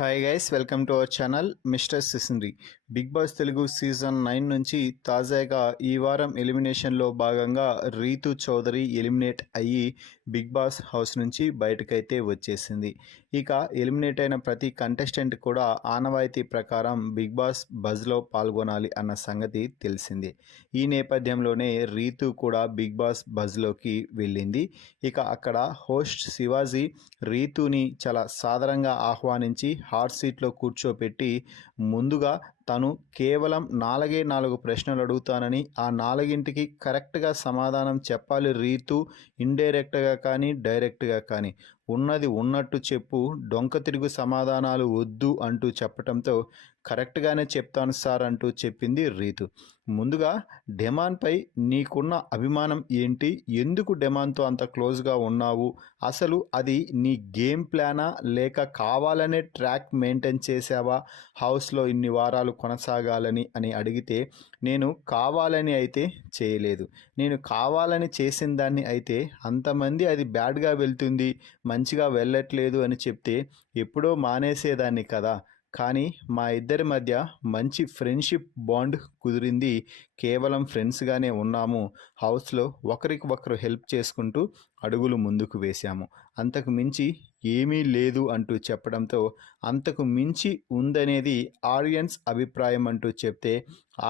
Hi guys, welcome to our channel mister Sisindri. Bigg Boss Telugu season 9 నుంచి తాజాగా ఈ వారం ఎలిమినేషన్లో భాగంగా రీతు చౌదరి ఎలిమినేట్ అయ్యి బిగ్ బాస్ హౌస్ నుంచి బయటకైతే వచ్చేసింది. ఇక ఎలిమినేట్ అయిన ప్రతి కంటెస్టెంట్ కూడా ఆనవాయితీ ప్రకారం బిగ్ బాస్ బజ్లో పాల్గొనాలి అన్న సంగతి తెలిసిందే. ఈ నేపథ్యంలోనే రీతు కూడా బిగ్ బాస్ బజ్లోకి వెళ్ళింది. ఇక అక్కడ హోస్ట్ శివాజీ రీతుని చాలా సాదరంగా ఆహ్వానించి హాట్ సీట్లో కూర్చోపెట్టి ముందుగా తను కేవలం 4 ప్రశ్నలు అడుగుతానని, ఆ 4ంటికి కరెక్ట్గా సమాధానం చెప్పాలి రీతు, ఇండైరెక్ట్గా కానీ డైరెక్ట్గా కానీ, ఉన్నది ఉన్నట్టు చెప్పు, డొంక తిరుగు సమాధానాలు వద్దు అంటూ చెప్పడంతో కరెక్ట్గానే చెప్తాను సార్ అంటూ చెప్పింది రీతు. ముందుగా డెమాన్పై నీకున్న అభిమానం ఏంటి, ఎందుకు డెమాన్తో అంత క్లోజ్గా ఉన్నావు, అసలు అది నీ గేమ్ ప్లానా లేక కావాలనే ట్రాక్ మెయింటైన్ చేసావా హౌస్లో ఇన్ని వారాలు కొనసాగాలని అని అడిగితే, నేను కావాలని అయితే చేయలేదు, నేను కావాలని చేసిన దాన్ని అయితే అంతమంది అది బ్యాడ్గా వెళ్తుంది మంచిగా వెళ్ళట్లేదు అని చెప్తే ఎప్పుడో మానేసేదాన్ని కదా, కానీ మా ఇద్దరి మధ్య మంచి ఫ్రెండ్షిప్ బాండ్ కుదిరింది, కేవలం ఫ్రెండ్స్గానే ఉన్నాము, హౌస్లో ఒకరికి ఒకరు హెల్ప్ చేసుకుంటూ అడుగులు ముందుకు వేశాము, అంతకు మించి ఏమీ లేదు అంటూ చెప్పడంతో అంతకు మించి ఉందనేది ఆడియన్స్ అభిప్రాయం అంటూ చెప్తే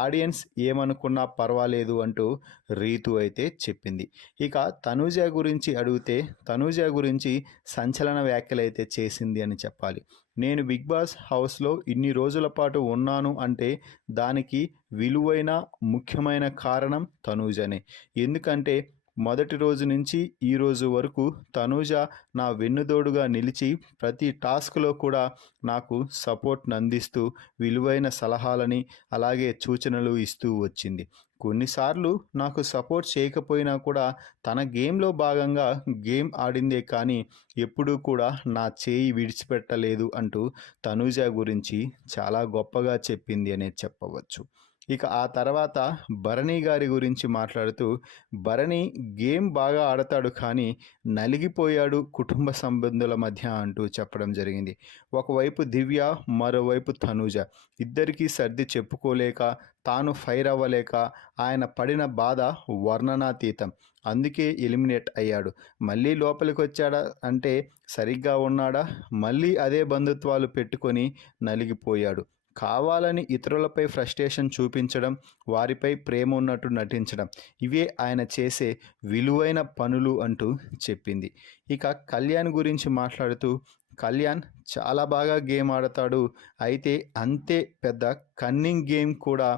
ఆడియన్స్ ఏమనుకున్నా పర్వాలేదు అంటూ రీతు అయితే చెప్పింది. ఇక తనూజ గురించి అడిగితే తనూజ గురించి సంచలన వ్యాఖ్యలు అయితే చేసింది అని చెప్పాలి. నేను బిగ్ బాస్ హౌస్లో ఇన్ని రోజుల పాటు ఉన్నాను అంటే దానికి విలువైన ముఖ్యమైన కారణం తనూజనే. ఎందుకంటే మొదటి రోజు నుంచి ఈ రోజు వరకు తనూజ నా వెన్నుదోడుగా నిలిచి ప్రతి టాస్క్లో కూడా నాకు సపోర్ట్ని అందిస్తూ విలువైన సలహాలని అలాగే సూచనలు ఇస్తూ వచ్చింది. కొన్నిసార్లు నాకు సపోర్ట్ చేయకపోయినా కూడా తన గేమ్లో భాగంగా గేమ్ ఆడిందే కానీ ఎప్పుడూ కూడా నా చేయి విడిచిపెట్టలేదు అంటూ తనూజ గురించి చాలా గొప్పగా చెప్పింది అనే చెప్పవచ్చు. ఇక ఆ తర్వాత భరణి గారి గురించి మాట్లాడుతూ, భరణి గేమ్ బాగా ఆడతాడు కానీ నలిగిపోయాడు కుటుంబ సంబంధుల మధ్య అంటూ చెప్పడం జరిగింది. ఒకవైపు దివ్య, మరోవైపు తనూజ, ఇద్దరికీ సర్ది చెప్పుకోలేక తాను ఫైర్ అవ్వలేక ఆయన పడిన బాధ వర్ణనాతీతం. అందుకే ఎలిమినేట్ అయ్యాడు. మళ్ళీ లోపలికి వచ్చాడా అంటే సరిగ్గా ఉన్నాడా, మళ్ళీ అదే బంధుత్వాలు పెట్టుకొని నలిగిపోయాడు. కావాలని ఇతరులపై ఫ్రస్ట్రేషన్ చూపించడం, వారిపై ప్రేమ ఉన్నట్టు నటించడం, ఇవే ఆయన చేసే విలువైన పనులు అంటూ చెప్పింది. ఇక కళ్యాణ్ గురించి మాట్లాడుతూ, కళ్యాణ్ చాలా బాగా గేమ్ ఆడతాడు, అయితే అంతే పెద్ద కన్నింగ్ గేమ్ కూడా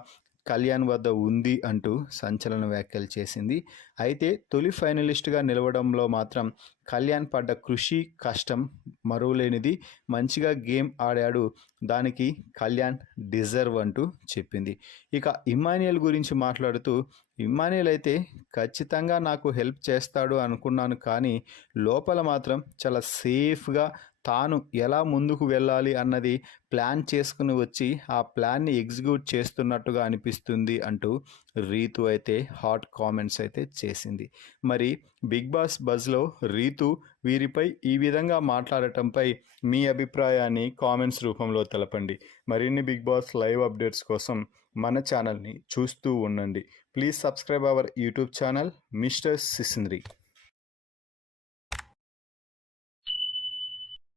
కళ్యాణ్ వద్ద ఉంది అంటూ సంచలన వ్యాఖ్యలు చేసింది. అయితే తొలి ఫైనలిస్ట్గా నిలవడంలో మాత్రం కళ్యాణ్ పడ్డ కృషి కష్టం మరువలేనిది, మంచిగా గేమ్ ఆడాడు, దానికి కళ్యాణ్ డిజర్వ్ అంటూ చెప్పింది. ఇక ఇమ్మాన్యుయల్ గురించి మాట్లాడుతూ, ఇమ్మాన్యుయల్ అయితే ఖచ్చితంగా నాకు హెల్ప్ చేస్తాడు అనుకున్నాను కానీ లోపల మాత్రం చాలా సేఫ్గా తాను ఎలా ముందుకు వెళ్ళాలి అన్నది ప్లాన్ చేసుకుని వచ్చి ఆ ప్లాన్ని ఎగ్జిక్యూట్ చేస్తున్నట్టుగా అనిపిస్తుంది అంటూ రీతు అయితే హాట్ కామెంట్స్ అయితే చేసింది. మరి బిగ్ బాస్ బజ్లో రీతు వీరిపై ఈ విధంగా మాట్లాడటంపై మీ అభిప్రాయాన్ని కామెంట్స్ రూపంలో తెలపండి. మరిన్ని బిగ్ బాస్ లైవ్ అప్డేట్స్ కోసం మన ఛానల్ని చూస్తూ ఉండండి. Please subscribe our YouTube channel mister సిసింద్రి.